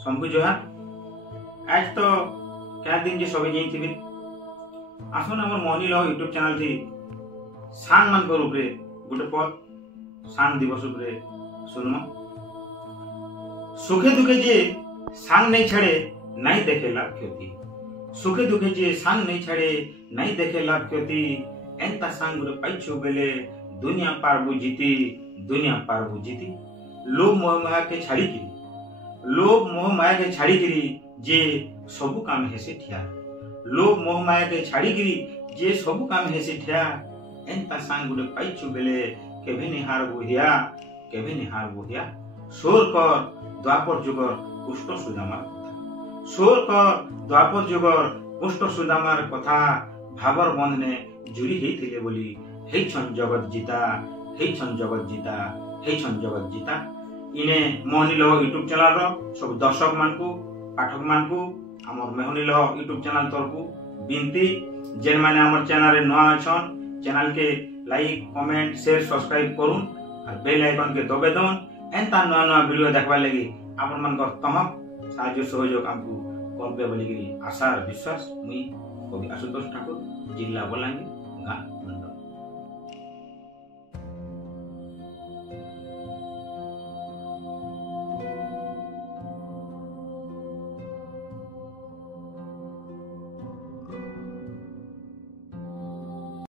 सबको जोहार। आज तो क्या दिन जे सभी जाई थिबे आसन हमर मोहनी लो यूट्यूब चैनल थी सांग मान को ऊपरे गुटे पद सांग दिवस ऊपरे सुनमो। सुखे दुखे जे सांग नहीं छड़े नहीं देखे लाभ क्षति। सुखे दुखे जे सांग नहीं छड़े नहीं देखे लाभ क्षति। एंता सांग गुटे पाइछु बेले दुनिया पार बुझीती दुनिया पार बुझीती। लोभ मोह माया के छाड़ी की लोभ मोह माया के छाड़ी गिरी जे सबु काम हेसे ठिया। लोभ मोह माया के छाड़ी गिरी जे सबु काम हेसे ठिया। एंता सांग गुटे पाइछु बेले केभे निहार बुहिया केभे निहार बुहिया। सोर कर द्वापर जुगर पुष्ट सुदामार कथा। सोर कर द्वापर जुगर पुष्ट सुदामार कथा। भाबर बंधने जुरी हेइथिले बोली हेइछन जगत जीता हेइछन जगत जीता हेइछन जगत जीता। इने मोहनी लह यूट्यूब चैनल रो सब दर्शक मान को पाठक मान को हमर मोहनी लह यूट्यूब चैनल तरफु बिनती जेन माने हमर चैनल रे नया अछन चैनल के लाइक कमेंट शेयर सब्सक्राइब करूं और बेल आइकन के दबे दन। एंता नया नया वीडियो देखबा लागि आपन मान कर तमक साहाय्य सहयोग हमकु करबे बोली आशा और विश्वास मुई कवि आशुतोष ठाकुर जिला बलांगीर गाँ मंडल।